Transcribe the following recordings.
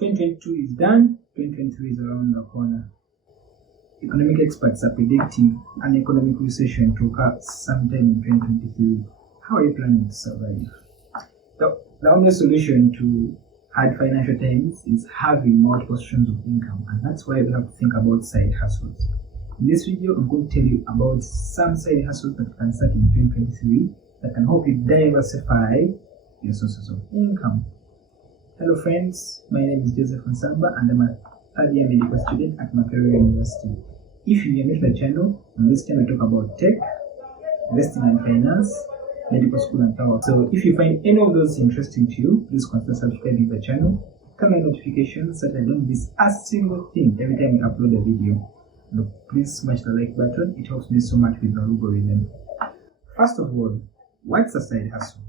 2022 is done, 2023 is around the corner. Economic experts are predicting an economic recession to occur sometime in 2023. How are you planning to survive? The only solution to hard financial times is having multiple streams of income, and that's why we have to think about side hustles. In this video, I'm going to tell you about some side hustles that you can start in 2023 that can help you diversify your sources of income. Hello friends, my name is Joseph Nsamba and I'm a third-year medical student at Makerere University. If you are new to the channel, on this channel I talk about tech, investing and finance, medical school and power. So if you find any of those interesting to you, please consider subscribing to the channel, turn on notifications so that I don't miss a single thing every time we upload a video. And please smash the like button, it helps me so much with the algorithm. First of all, what's a side hustle?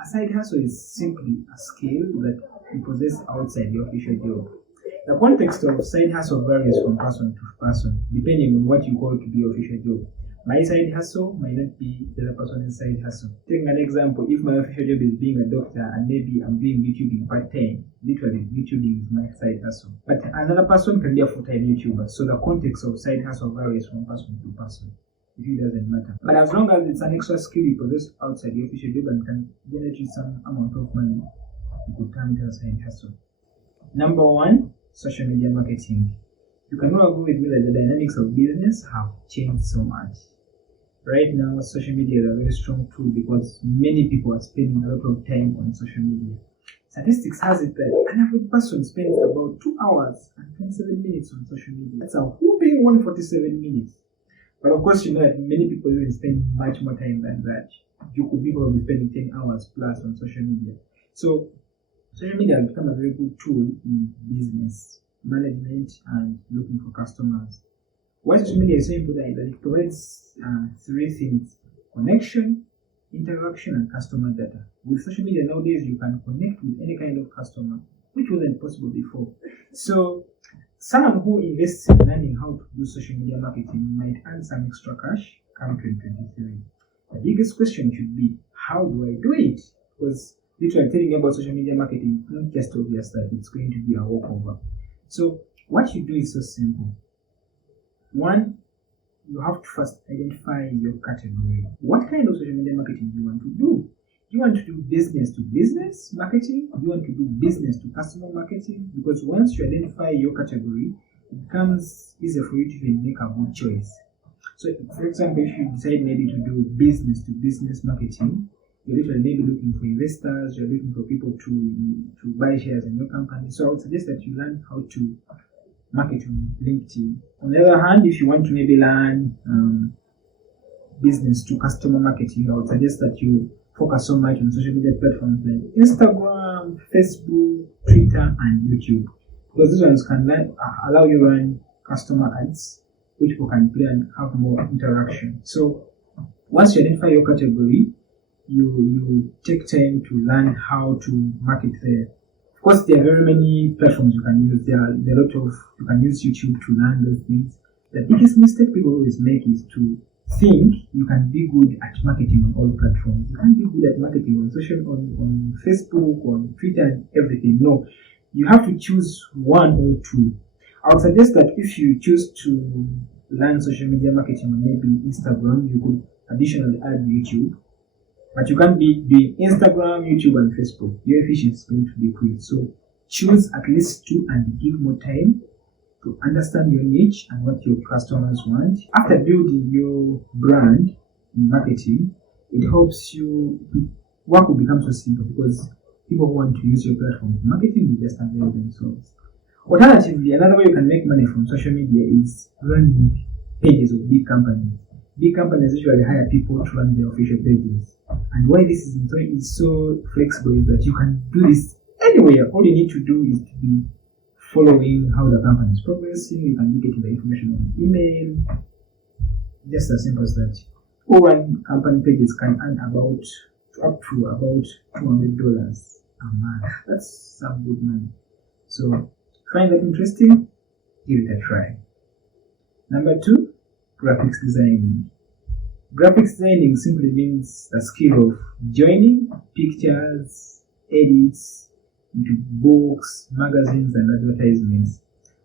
A side hustle is simply a skill that you possess outside your official job. The context of side hustle varies from person to person, depending on what you call to be your official job. My side hustle might not be the other person's side hustle. Taking an example, if my official job is being a doctor and maybe I'm doing YouTubing part-time, literally YouTubing is my side hustle. But another person can be a full-time YouTuber, so the context of side hustle varies from person to person. It doesn't matter. But as long as it's an extra skill you possess outside your official job and can generate some amount of money, you could turn it as a side hustle. Number one, social media marketing. You can all agree with me that the dynamics of business have changed so much. Right now, social media is a very strong tool because many people are spending a lot of time on social media. Statistics has it that an average person spends about 2 hours and 27 minutes on social media. That's a whooping 147 minutes. But of course, you know that many people even spend much more time than that. You could be probably spending 10 hours plus on social media. So, social media has become a very good tool in business management and looking for customers. Why social media is so important is that it provides three things: connection, interaction, and customer data. With social media nowadays, you can connect with any kind of customer, which wasn't possible before. So, someone who invests in learning how to do social media marketing might earn some extra cash come 2023. The biggest question should be, how do I do it? Because literally telling you about social media marketing is not just obvious that it's going to be a walkover. So what you do is so simple. One, you have to first identify your category. What kind of social media marketing do you want to do? Do you want to do business to business marketing? Do you want to do business to customer marketing? Because once you identify your category, it becomes easier for you to even make a good choice. So, for example, if you decide maybe to do business to business marketing, you're literally maybe looking for investors, you're looking for people to buy shares in your company. So I would suggest that you learn how to market on LinkedIn. On the other hand, if you want to maybe learn business to customer marketing, I would suggest that you focus so much on social media platforms like Instagram, Facebook, Twitter, and YouTube, because these ones can allow you to run customer ads, which people can play and have more interaction. So once you identify your category, you take time to learn how to market there. Of course, there are very many platforms you can use. There are a lot of, you can use YouTube to learn those things. The biggest mistake people always make is to think you can be good at marketing on all platforms. You can't be good at marketing on on Facebook, on Twitter, and everything. No, you have to choose one or two. I would suggest that if you choose to learn social media marketing on maybe Instagram, you could additionally add YouTube. But you can't be doing Instagram, YouTube, and Facebook. Your efficiency is going to decrease. So choose at least two and give more time to understand your niche and what your customers want. After building your brand in marketing, it helps you, work will become so simple because people who want to use your platform for marketing will just avail themselves. Alternatively, another way you can make money from social media is running pages of big companies. Big companies usually hire people to run their official pages. And why this is so flexible is that you can do this anywhere. All you need to do is to be following how the company is progressing. You can be getting the information on email. Just as simple as that. All run company pages can earn up to about $200 a month. That's some good money. So find that interesting, give it a try. Number two, graphics designing. Graphics designing simply means the skill of joining pictures, edits, into books, magazines, and advertisements.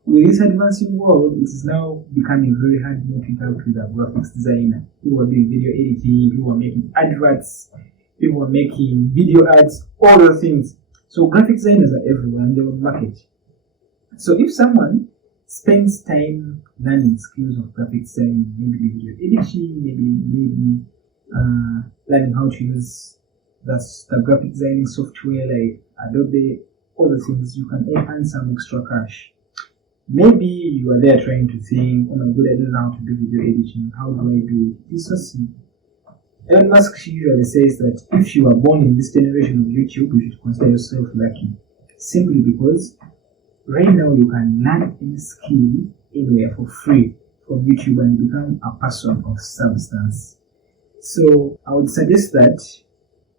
With this advancing world, it is now becoming very hard not to interact with a graphics designer. People are doing video editing, people are making adverts, people are making video ads, all those things. So graphic designers are everywhere and they're on the market. So if someone spends time learning skills of graphic design, maybe video editing, maybe learning how to use the graphic designing software like Adobe, all the things, you can earn some extra cash. Maybe you are there trying to think, oh my god, I don't know how to do video editing. How do I do it? It's so simple. Elon Musk usually says that if you are born in this generation of YouTube, you should consider yourself lucky. Simply because right now you can learn any skill anywhere for free from YouTube and you become a person of substance. So I would suggest that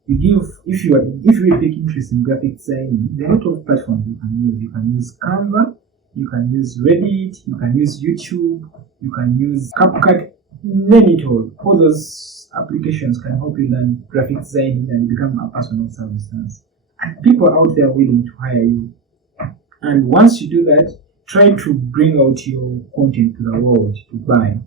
you give, if you really take interest in graphic designing, there are a lot of platforms you can use. You can use Canva, you can use Reddit, you can use YouTube, you can use CapCut, name it all. All those applications can help you learn graphic designing and become a person of substance. And people out there willing to hire you. And once you do that, try to bring out your content to the world to buy.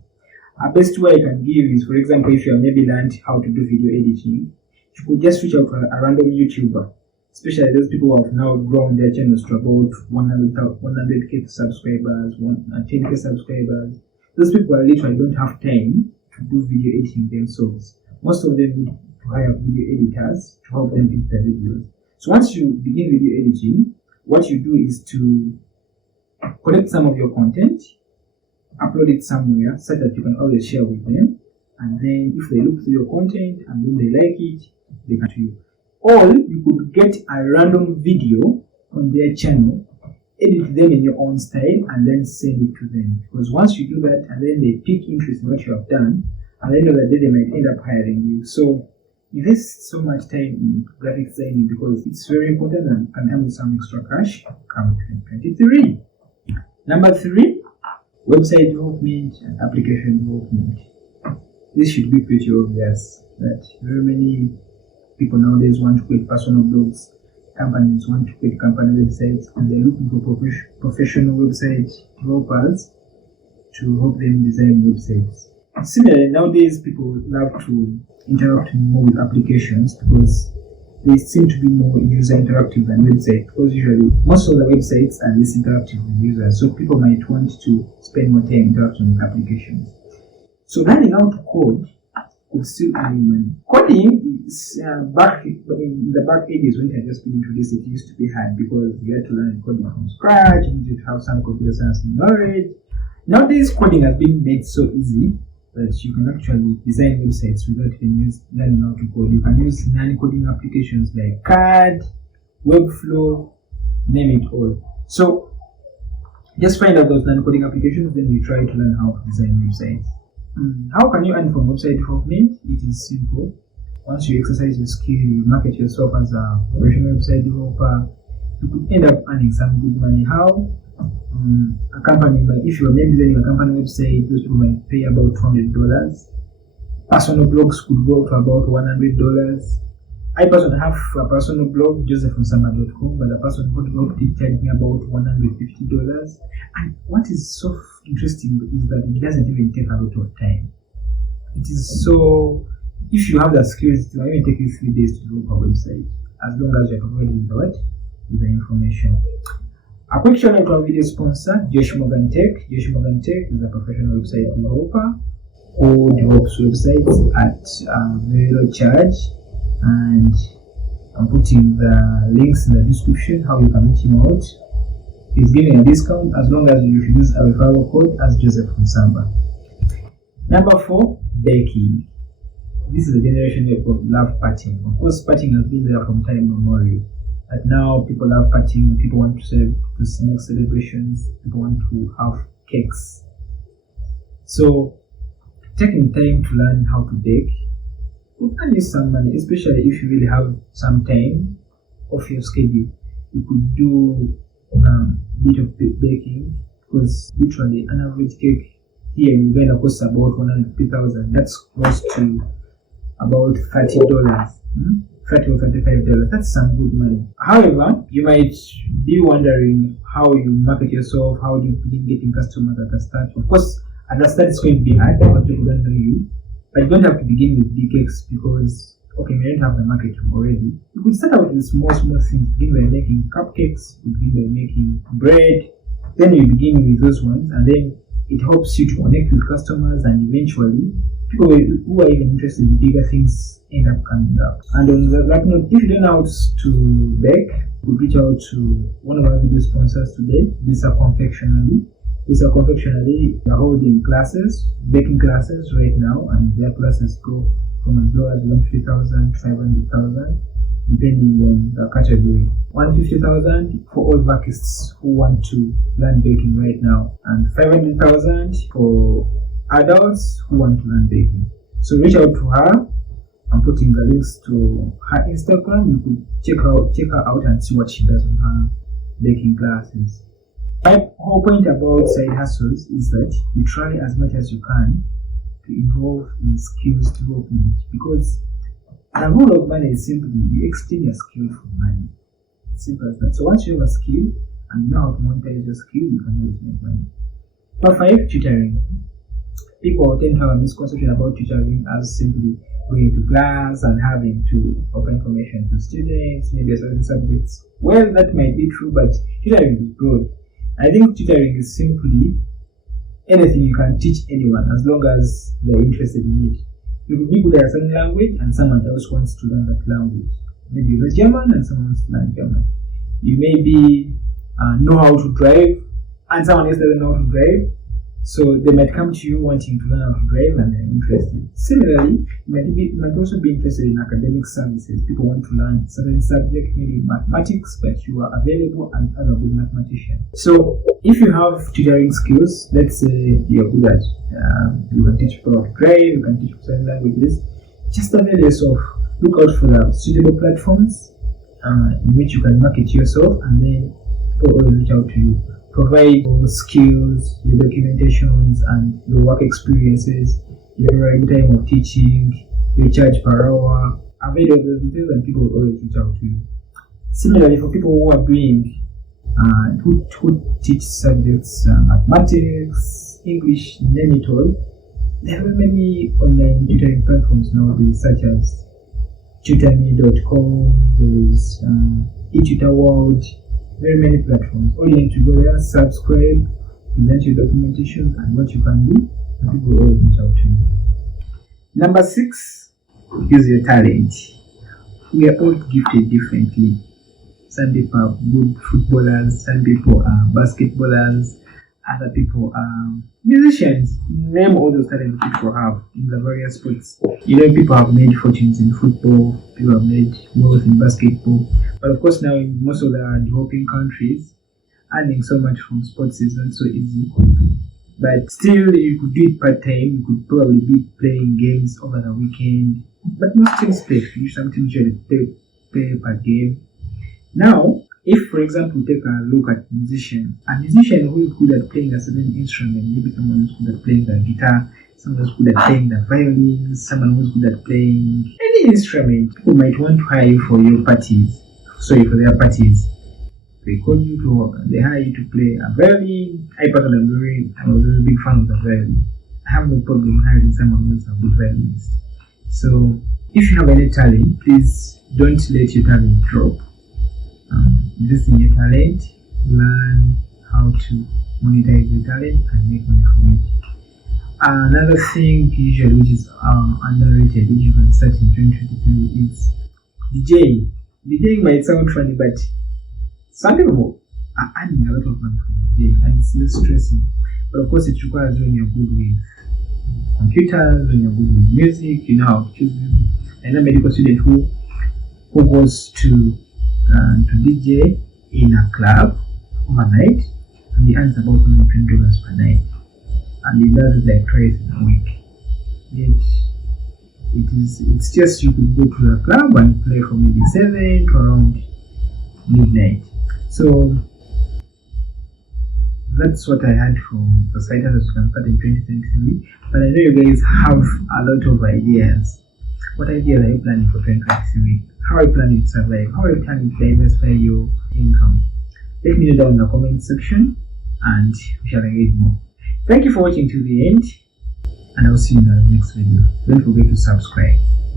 A best way I can give is, for example, if you have maybe learned how to do video editing, you could just reach out to a random YouTuber, especially those people who have now grown their channels to about 100k subscribers, 10k subscribers. Those people are literally don't have time to do video editing themselves. Most of them need to hire video editors to help them edit the videos. So once you begin video editing, what you do is to collect some of your content, upload it somewhere so that you can always share with them. And then if they look through your content and then they like it, they come to you. Or you could get a random video on their channel, edit them in your own style, and then send it to them. Because once you do that, and then they pick interest in what you have done, and they know that they might end up hiring you. So invest so much time in graphic designing because it's very important and can earn some extra cash come 2023. Number 3, website development and application development. This should be pretty obvious that very many people nowadays want to create personal blogs, companies want to create company websites, and they're looking for professional website developers to help them design websites. Similarly, nowadays people love to interact more with applications because they seem to be more user interactive than websites, because usually most of the websites are less interactive with users, so people might want to spend more time interacting with applications. So learning how to code could still earn money. Coding is back in the back ages when it had just been introduced, it used to be hard because you had to learn coding from scratch, you needed to have some computer science knowledge. Nowadays coding has been made so easy that you can actually design websites without even learning how to code. You can use non-coding applications like CAD, Webflow, name it all. So just find out those non-coding applications, then you try to learn how to design websites. How can you earn from website development? It is simple. Once you exercise your skill, you market yourself as a professional website developer, you could end up earning some good money. How? A company, if you are maybe designing a company website, those people might pay about $200. Personal blogs could go to about $100. I personally have a personal blog, josephonsamba.com, but the person who developed it charged me about $150. And what is so interesting is that it doesn't even take a lot of time. It is so, if you have the skills, it will even take you 3 days to develop a website, as long as you're providing with the information. A quick shout out to our video sponsor, Josh Morgan Tech. Josh Morgan Tech is a professional website developer who develops websites at a very low charge. And I'm putting the links in the description how you can reach him out. He's giving a discount as long as you use a referral code as Joseph Nsamba. Number 4, baking. This is a generation that people love partying. Of course, partying has been there from time immemorial. But now people love partying, people want to make celebrations, people want to have cakes. So taking time to learn how to bake, you can use some money, especially if you really have some time off your schedule. You could do a bit of baking, because literally an average cake here in Uganda costs about 150,000. That's close to about $30. $30 or $35. That's some good money. However, you might be wondering how you market yourself, how do you begin getting customers at the start. Of course, at the start it's going to be hard because people don't know you, but you don't have to begin with big cakes because okay, we don't have the market already. You could start out with small things. Begin by making cupcakes, you begin by making bread, then you begin with those ones, and then it helps you to connect with customers, and eventually people who are even interested in bigger things end up coming up. And on that note, if you don't know how to bake, we'll reach out to one of our video sponsors today, Lisa Confectionery. Lisa Confectionery, they're holding classes, baking classes right now, and their classes go from as low as 150,000 to 500,000, depending on the category. 150,000 for all vacists who want to learn baking right now, and 500,000 for adults who want to learn baking. So reach out to her. I'm putting the links to her Instagram. You could check her out and see what she does on her baking classes. My whole point about side hustles is that you try as much as you can to involve in skills development, because the rule of money is simply you exchange your skill for money. It's simple as that. So once you have a skill and you know how to monetize your skill, you can always make money. Number 5, tutoring. People tend to have a misconception about tutoring as simply going to class and having to offer information to students, maybe certain subjects. Well, that might be true, but tutoring is broad. I think tutoring is simply anything you can teach anyone as long as they're interested in it. You could be good at a certain language and someone else wants to learn that language. Maybe you know German and someone wants to learn German. You maybe know how to drive and someone else doesn't know how to drive. So they might come to you wanting to learn how to drive and they're interested. Similarly, you might also be interested in academic services. People want to learn certain subject, maybe mathematics, but you are available and as a good mathematician. So if you have tutoring skills, let's say you're good at, you can teach people how to drive, you can teach certain languages, just avail yourself. Look out for the suitable platforms in which you can market yourself, and then people will reach out to you. Provide your skills, your documentations, and your work experiences, your right time of teaching, your charge per hour. Avail of those details and people will always reach out to you. Similarly, for people who are doing, who teach subjects, mathematics, English, name it all, there are many online tutoring platforms nowadays, such as tutorme.com, there's eTutorWorld, very many platforms. All you need to go there, subscribe, present your documentation and what you can do, and people will always reach out to you. Number 6, use your talent. We are all gifted differently. Some people are good footballers, some people are basketballers, other people are musicians. Name all those talents people have in the various sports. You know, people have made fortunes in football, people have made wealth in basketball. But of course now in most of the developing countries, earning so much from sports is not so easy. But still, you could do it part-time. You could probably be playing games over the weekend. But most teams pay. Some teams usually pay per game. Now, if, for example, take a look at musicians, a musician who is good at playing a certain instrument, maybe someone who's good at playing the guitar, someone who's good at playing the violin, someone who's good at playing any instrument, people might want to hire you for your parties. Sorry, for their parties. They call you they hire you to play a violin. I personally am a very big fan of the violin. I have no problem hiring someone who's a good violinist. So, if you have any talent, please don't let your talent drop. Invest in your talent, learn how to monetize your talent and make money from it. Another thing usually which is underrated, which you can start in 2023, is DJing. DJing might sound funny, but some people are earning a lot of money from DJing and it's less stressing. But of course it requires when you're good with computers, when you're good with music, you know how to choose music. I know a medical student who goes to DJ in a club overnight, and he earns about $120 per night, and he does it like twice in a week. Yet it's just you could go to the club and play from maybe 7 to around midnight. So that's what I had for the site as you can start in 2023. But I know you guys have a lot of ideas. What ideas are you planning for 2023? How are you planning to survive? How are you planning to diversify your income? Let me know down in the comment section and we shall engage more. Thank you for watching to the end, and I will see you in the next video. Don't forget to subscribe.